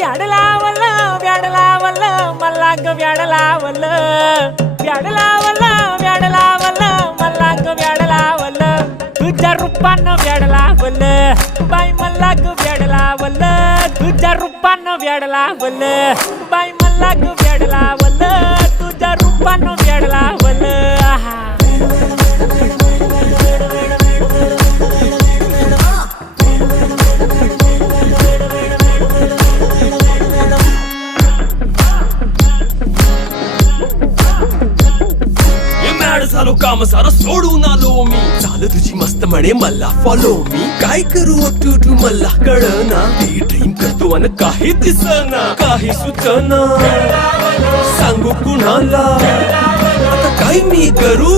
व्याड लावलं व्याड लावलं मला ग व्याड लावलं व्याड लावलं व्याड लावलं मला ग व्याड लावलं तुझ्या रूपानं व्याड लावलं बाई मला ग व्याड लावलं तुझ्या रूपानं व्याड लावलं बाई मला ग व्याड लावलं तुझ्या रूपानं व्याड लावलं झालो काम सारं सोडून आलो मी झालं तुझी मस्त म्हणे मला फॉलो मी काय करू टू मला कळना ड्रीम करतो आणि काही दिसना काही सुचना सांगू कुणाला आता काय मी करू